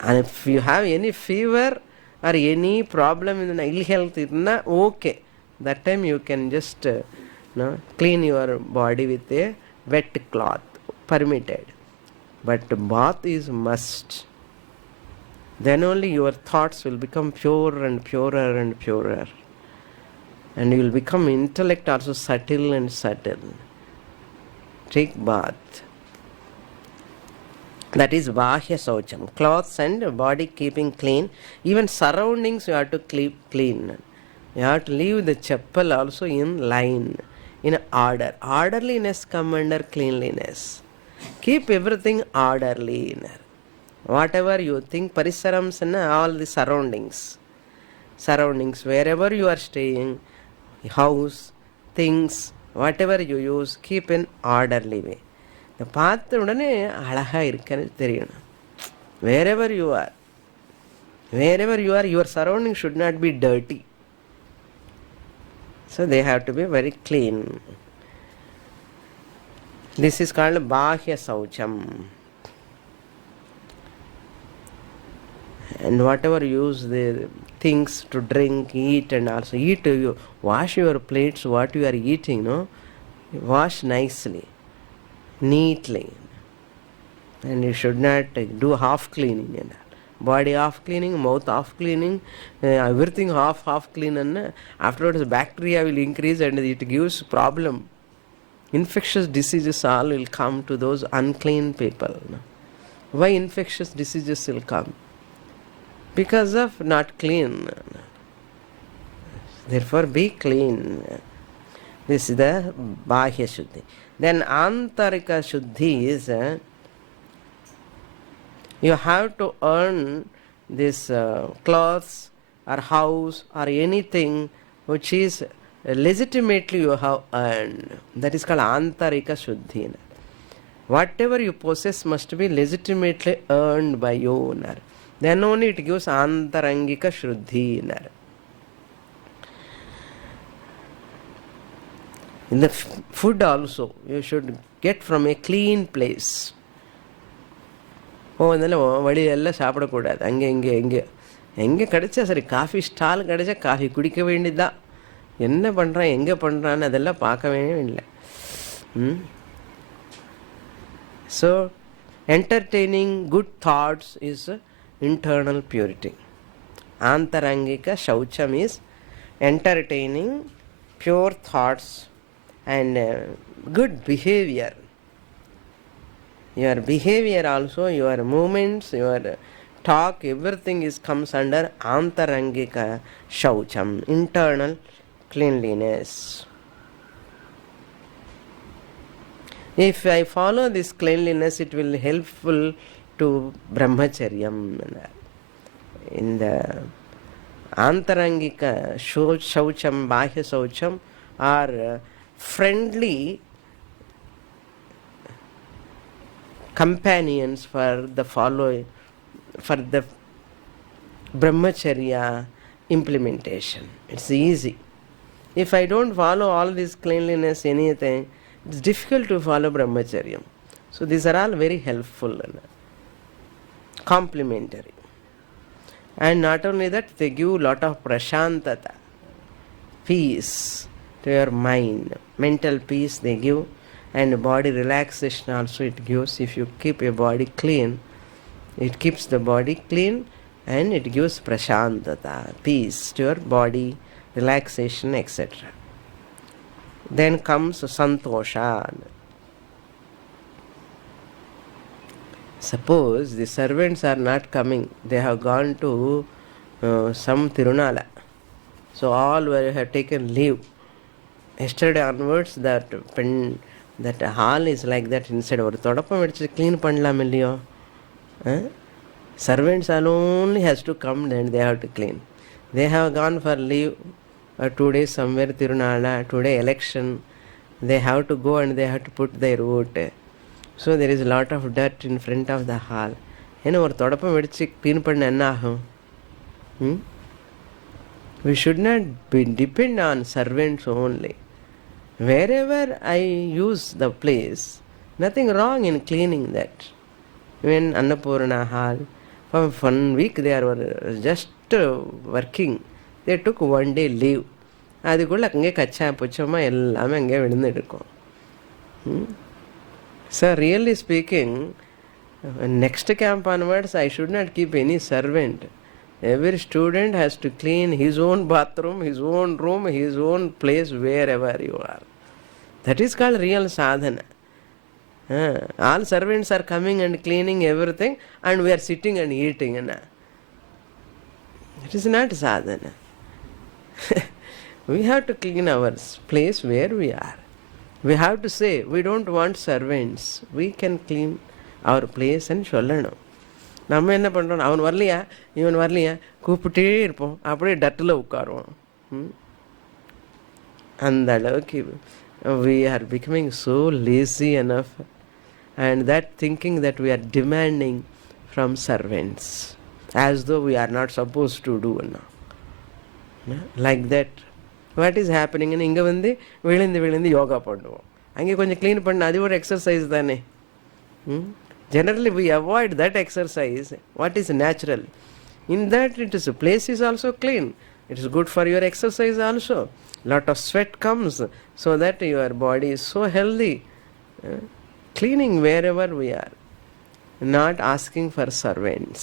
And if you have any fever or any problem in ill health, okay. That time you can just clean your body with a wet cloth, permitted. But bath is must. Then only your thoughts will become pure and purer and purer. And you will become intellect also subtle and subtle. Take bath. That is Vahya Saucham. Clothes and body keeping clean. Even surroundings you have to keep clean. You have to leave the chappal also in line, in order. Orderliness come under cleanliness. Keep everything orderly. Whatever you think, parisarams and all the surroundings. Surroundings, wherever you are staying, house, things, whatever you use, keep in orderly way. The path udane alaha irukanu theriyana. Wherever you are, your surroundings should not be dirty. So they have to be very clean. This is called Bahya Saucham. And whatever you use the things to drink, eat, and also eat, you wash your plates, what you are eating, wash nicely, neatly. And you should not do half cleaning. Body half cleaning, mouth half cleaning, everything half clean, and afterwards bacteria will increase and it gives problem. Infectious diseases all will come to those unclean people. Why infectious diseases will come? Because of not clean. Therefore be clean. This is the Bahya Shuddhi. Then Antarika Shuddhi is you have to earn this clothes or house or anything which is legitimately you have earned. That is called Antarika Shuddhi. Whatever you possess must be legitimately earned by you. Then only it gives antarangika shuddhi. In the food also, you should get from a clean place. அதனால வழியெல்லாம் சாப்பிடக்கூடாது. அங்கே இங்கே எங்கே கிடைச்சா சரி, coffee stall கிடைச்சா coffee குடிக்க வேண்டியதுதான். என்ன பண்ணுறான் எங்கே பண்ணுறான்னு அதெல்லாம் பார்க்கவே இல்லை. So entertaining good thoughts is internal purity. Antarangika shaucham is entertaining pure thoughts and good behavior. Your behavior also, your movements, your talk, everything comes under antarangika shaucham, internal cleanliness. If I follow this cleanliness, it will helpful to brahmacharyam. In the antarangika shaucham, bahya shaucham are friendly companions for the following, for the brahmacharya implementation. It's easy. If I don't follow all this cleanliness, anything, it's difficult to follow brahmacharyam. So these are all very helpful and complementary. And not only that, they give a lot of prashantata, peace to your mind, mental peace they give, and body relaxation also it gives. If you keep your body clean, it keeps the body clean and it gives prashantata, peace to your body, relaxation, etc. Then comes santosha. Suppose the servants are not coming, they have gone to some Tirunala, so all have taken leave. Yesterday onwards, that hall is like that inside. Or thodapam edichu clean pannalam illiyo. Servants alone has to come, then they have to clean. They have gone for leave 2 days somewhere Tirunala, today election, they have to go and they have to put their vote. So there is a lot of dirt in front of the hall. Or thodapam edichu clean panna enna agum? We should not depend on servants only. Wherever I use the place, nothing wrong in cleaning that. Even Annapurna hall, for 1 week they are just working. They took 1 day leave. அதுக்குள்ள அங்கே கச்சா புச்சமாக எல்லாமே அங்கே விழுந்து எடுக்கும். So really speaking, next camp onwards, I should not keep any servant. Every student has to clean his own bathroom, his own room, his own place, wherever you are. That is called real sadhana. All servants are coming and cleaning everything, and we are sitting and eating. It is not sadhana. We have to clean our place where we are. We have to say, we don't want servants. We can clean our place and சொல்லணும். நம்ம என்ன பண்ணுறோம், அவன் வரலையா இவன் வரலையா கூப்பிட்டே இருப்போம், அப்படியே டட்டில் உட்காருவோம். அந்த அளவுக்கு we are becoming so lazy enough, and that thinking that we are demanding from servants as though we are not supposed to do like that. What is happening? இங்கே வந்து விழுந்து யோகா பண்ணுவோம், அங்கே கொஞ்சம் க்ளீன் பண்ண, அது ஒரு எக்ஸசைஸ் தானே. Generally we avoid that exercise. What is natural? In that it is, place is also clean. It is good for your exercise also. Lot of sweat comes, so that your body is so healthy. Cleaning wherever we are. Not asking for servants.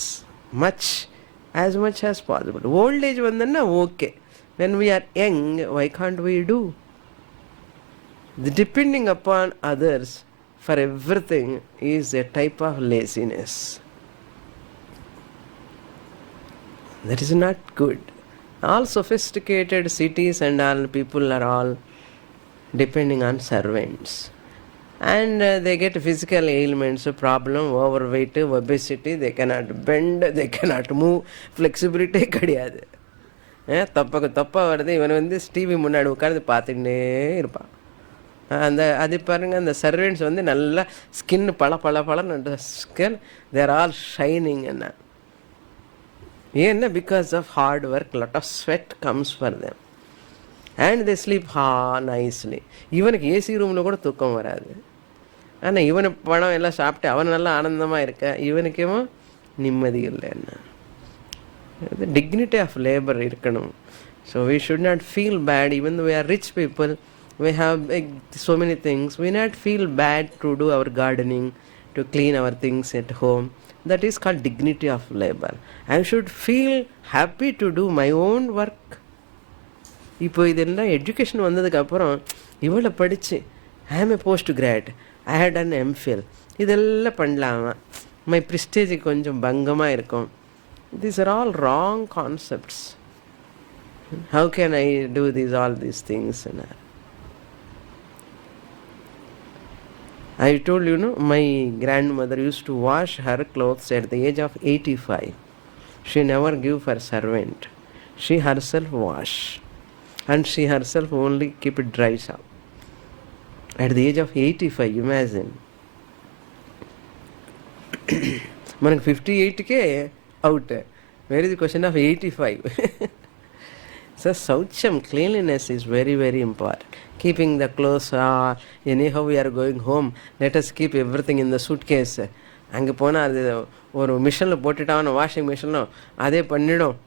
As much as possible. Old age vandana okay. When we are young, why can't we do? The depending upon others for everything is a type of laziness. That is not good. All sophisticated cities and all people are all depending on servants. And they get physical ailments, problem, overweight, obesity, they cannot bend, they cannot move, flexibility கிடையாது. தப்பா வருது, இவன் வந்து TV முன்னாடி உட்கார்ந்து பார்த்துக்கிட்டே இருப்பான். அந்த அது பாருங்கள், அந்த சர்வெண்ட்ஸ் வந்து நல்லா ஸ்கின் பல ஸ்கின், தேர் ஆல் ஷைனிங். என்ன ஏன்னா because of hard work, lot of sweat comes for them. And they sleep nicely. இவனுக்கு ஏசி ரூமில் கூட தூக்கம் வராது. ஆனால் இவனு பணம் எல்லாம் சாப்பிட்டு அவன் நல்லா ஆனந்தமாக இருக்க, இவனுக்கேமோ நிம்மதி இல்லைன்னா. Dignity of labor இருக்கணும். So we should not feel bad, even though we are rich people, we have so many things, we not feel bad to do our gardening, to clean our things at home. That is called dignity of labor. I should feel happy to do my own work. இப்போ இதெல்லாம் education வந்ததுக்கு அப்புறம் இவ்வளோ படித்து I am a post grad, I had an MPhil, இதெல்லாம் பண்ணலாமா, my Prestige கொஞ்சம் பங்கமாக இருக்கும். These are all wrong concepts. How can I do all these things? I told you, my grandmother used to wash her clothes at the age of 85. She never gave for servant. She herself wash. And she herself only keep it dry up. At the age of 85, imagine. Man 58k out. Where is the question of 85? So Saucham, cleanliness is very, very important. Keeping the clothes, anyhow we are going home, let us keep everything in the suitcase. அங்கே போனால் அது ஒரு மிஷினில் போட்டுட்டான், washing மிஷினும் அதே பண்ணிடும்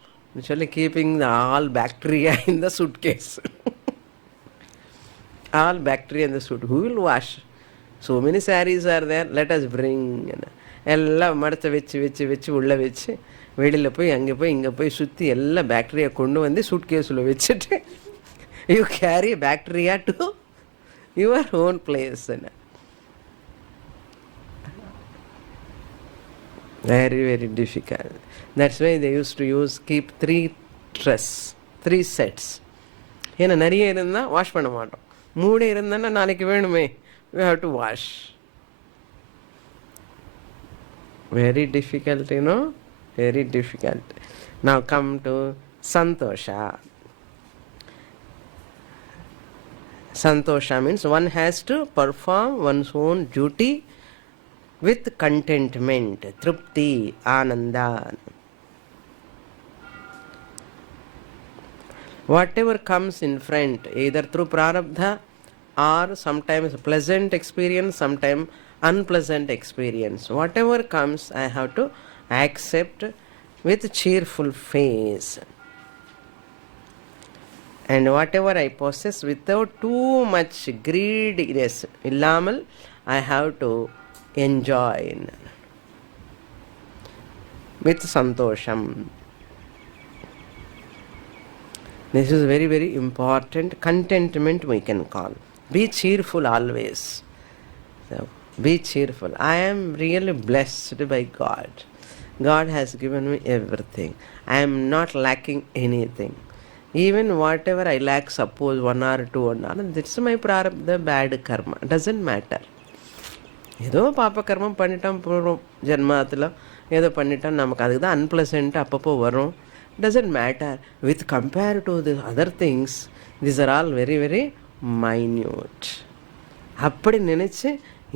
சொல்லி, keeping the all bacteria in the suitcase. All bacteria in the suit. Who will wash? So many sarees are there, let us bring. எல்லாம் மடத்தை வச்சு உள்ளே வச்சு வெளியில் போய் அங்கே போய் இங்கே போய் சுற்றி எல்லா பேக்டீரியா கொண்டு வந்து சூட்கேஸில் வச்சுட்டு you carry bacteria to your own place. Very, very difficult. That's why they used to keep 3 sets. ஏன்னா நிறைய இருந்தால் வாஷ் பண்ண மாட்டோம், 3 இருந்தான்னா நாளைக்கு வேணுமே, we have to wash. Very difficult, very difficult. Now come to Santosha. Santosha means one has to perform one's own duty with contentment, trupti, ananda. Whatever comes in front, either through prarabdha or sometimes pleasant experience, sometimes unpleasant experience, whatever comes I have to accept with cheerful face, and whatever I possess without too much greediness illamal I have to enjoy with santosham. This is very, very important. Contentment we can call. Be cheerful always. So, be cheerful. I am really blessed by God. God has given me everything. I am not lacking anything. Even whatever I lack, suppose 1 or 2 or not, that's my prarabdha, bad karma. Doesn't matter. ஏதோ பாப்ப கர்மம் பண்ணிட்டோம் போகிறோம் ஜென்மத்தில், ஏதோ பண்ணிட்டோம், நமக்கு அதுக்கு தான் அன்பிளசன்ட் அப்பப்போ வரும். Doesn't matter. With compared to the other things, these are all very, very minute. அப்படி நினச்சி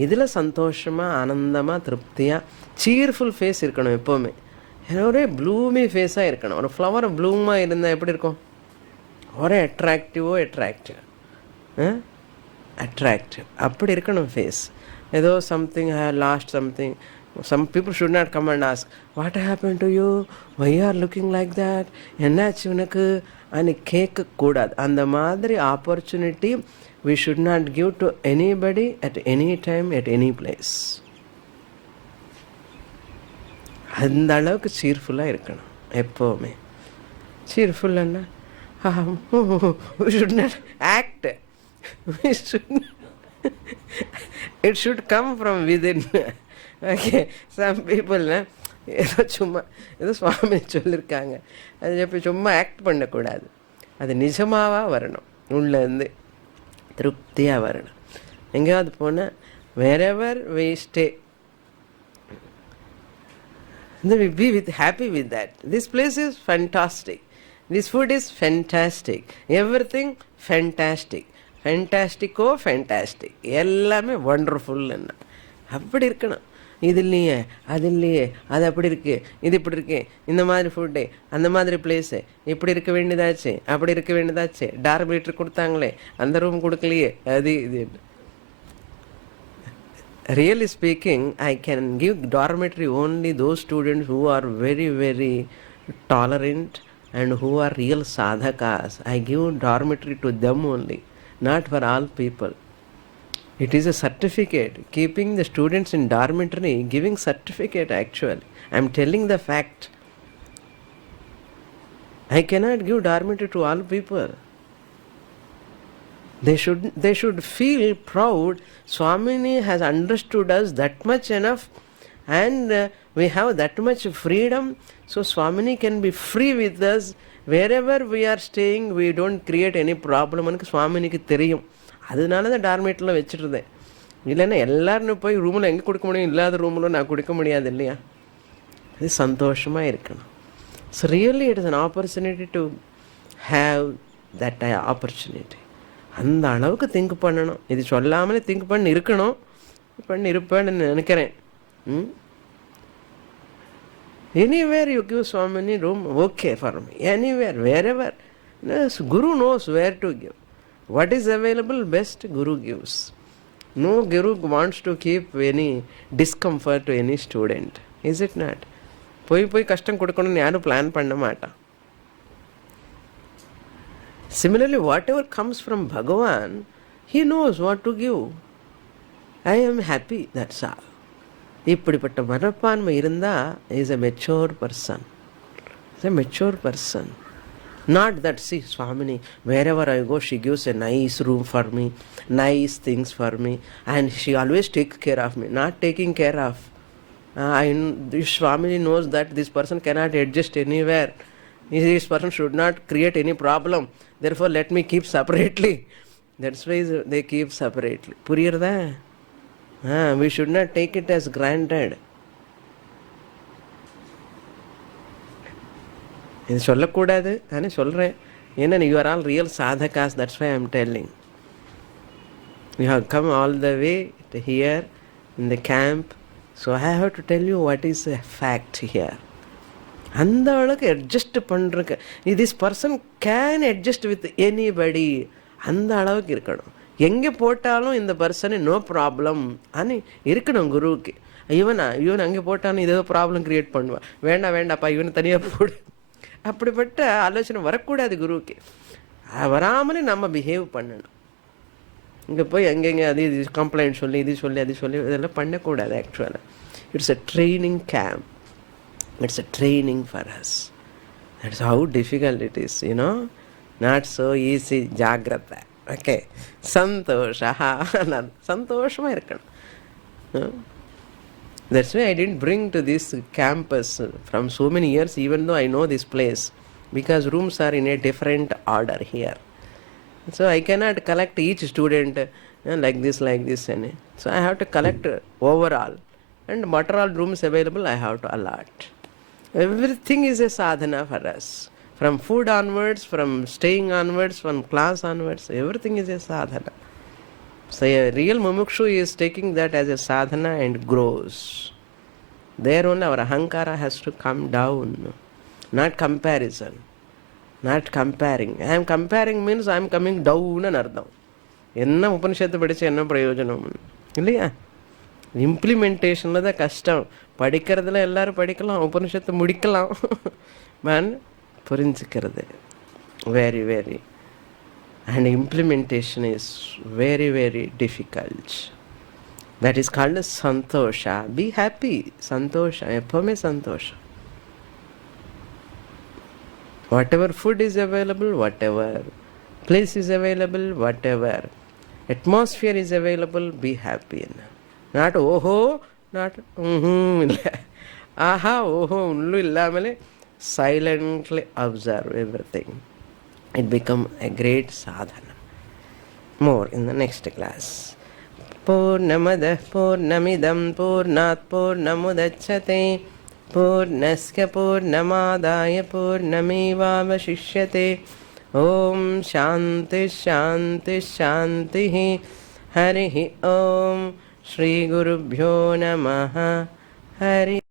இதில் சந்தோஷமாக ஆனந்தமாக திருப்தியாக சீர்ஃபுல் ஃபேஸ் இருக்கணும் எப்போவுமே. ஒரே ப்ளூமி ஃபேஸாக இருக்கணும். ஒரு ஃப்ளவர் ப்ளூமாக இருந்தால் எப்படி இருக்கும்? ஒரே அட்ராக்டிவ் அப்படி இருக்கணும் ஃபேஸ். ஏதோ something I last something. Some people should not come and ask, what happened to you? Why you are looking like that? என்னாச்சு உனக்கு? అని கேட்கக்கூடாது. அந்த மாதிரி opportunity we should not give to anybody at any time, at any place. அந்த அளவுக்கு சீர்ஃபுல்லாக இருக்கணும் எப்போவுமே. சீர்ஃபுல்லானா we should not act. It should come from within. Okay, some people ஏதோ சும்மா ஏதோ சுவாமி சொல்லியிருக்காங்க, அது எப்படி சும்மா ஆக்ட் பண்ணக்கூடாது, அது நிஜமாவா வரணும், உள்ளேருந்து திருப்தியாக வரணும். எங்கேயாவது போனால் wherever we stay, we be happy with that. This place is fantastic, this food is fantastic, everything fantastic, fantastic, எல்லாமே wonderful. அப்படி இருக்கணும். இது இல்லையே, அது இல்லையே, அது அப்படி இருக்கு, இது இப்படி இருக்கு, இந்த மாதிரி ஃபுட்டு, அந்த மாதிரி பிளேஸு, இப்படி இருக்க வேண்டியதாச்சு, அப்படி இருக்க வேண்டியதாச்சு, டார்மேட்டர் கொடுத்தாங்களே, அந்த ரூம் கொடுக்கலையே, அது இது. Really speaking, I can give dormitory only those students who are very, very tolerant and who are real sadhakas. I give dormitory to them only, not for all people. It is a certificate. Keeping the students in dormitory, giving certificate actually. I am telling the fact. I cannot give dormitory to all people. They should feel proud. Swamini has understood us that much enough, and we have that much freedom. So Swamini can be free with us. Wherever we are staying, we don't create any problem. எனக்கு சுவாமினிக்கு தெரியும். அதனால தான் டார்மேட்டில் வச்சுருந்தேன். இல்லைன்னா எல்லாரும் போய் ரூமில் எங்கே கொடுக்க முடியும், இல்லாத ரூமில் நான் கொடுக்க முடியாது இல்லையா. அது சந்தோஷமாக இருக்கணும். So really it is an opportunity to have that opportunity. அந்த அளவுக்கு திங்க் பண்ணணும். இது சொல்லாமலே திங்க் பண்ணி இருக்கணும். பண்ணி இருப்பேன்னு நினைக்கிறேன். Anywhere you give Swamini room, okay for me. Anywhere, wherever. Yes, Guru knows where to give. What is available, best Guru gives. No Guru wants to keep any discomfort to any student. Is it not? போய் கஷ்டம் கொடுக்கணும்னு யாரும் plan பண்ண மாட்டான். Similarly, whatever comes from Bhagavan, he knows what to give. I am happy, that's all. இப்படிப்பட்ட மனப்பான்மை இருந்தால் is a mature person. Is a mature person. Not that, see, Swamini, wherever I go, she gives a nice room for me, nice things for me, and she always takes care of me. Not taking care of. Swamini knows that this person cannot adjust anywhere. This person should not create any problem. Therefore, let me keep separately. That's why they keep separately. Puriyarda? We should not take it as granted. இது சொல்லக்கூடாது, ஆனால் சொல்கிறேன். ஏன்னா you are all real sadhakas, that's why I am telling. You have come all the way to here in the camp, so I have to tell you what is a fact here. அந்த அளவுக்கு adjust பண்ணுறக்கு, this person can adjust with anybody, அந்த அளவுக்கு இருக்கணும். எங்கே போட்டாலும் இந்த person no problem అని இருக்கணும் குருவுக்கு. இவன் அங்கே போட்டாலும் ஏதோ ப்ராப்ளம் க்ரியேட் பண்ணுவான். வேண்டாப்பா இவனை தனியாக போடு, அப்படிப்பட்ட ஆலோசனை வரக்கூடாது குருவுக்கு. வராமலே நம்ம பிஹேவ் பண்ணணும். இங்கே போய் எங்கெங்கே அது இது கம்ப்ளைண்ட் சொல்லி அது சொல்லி இதெல்லாம் பண்ணக்கூடாது. ஆக்சுவலாக it's a training camp. It's a training for us. That's how difficult it is, Not so easy. Jagrata. Okay. Santosha. Santoshama irukkanum. That's why I didn't bring to this campus from so many years, even though I know this place, because rooms are in a different order here. So I cannot collect each student like this. So I have to collect overall. And what all rooms available, I have to allot. Everything is a sadhana for us. From food onwards, from staying onwards, from class onwards, everything is a sadhana. So a real mumukshu is taking that as a sadhana and grows. There only our ahankara has to come down. Not comparison. Not comparing. I am comparing means I am coming down and ardham. Enna upanishadhu padicha enna prayojanam illaya. இம்ப்ளிமெண்டேஷனில் தான் கஷ்டம். படிக்கிறதுல எல்லோரும் படிக்கலாம், உபனிஷத்தை முடிக்கலாம், man புரிஞ்சுக்கிறது very very and implementation is very very difficult. That is called சந்தோஷா. Be happy. சந்தோஷம், எப்போவுமே சந்தோஷம். Whatever food is available, whatever place is available, whatever atmosphere is available, be happy. என்ன not ஓஹோ, not இல்லை, ஆஹா ஓஹோ உள்ளும் இல்லாமலே silently observe everything. It become a great sadhana. More in the next class. Purnamadah purnamidam purnat purnamudachyate purnasya purnamadaya purnamevavashishyate. Om shanti shanti shanti. Harihi Om. Shri Gurubhyo Namaha. Hari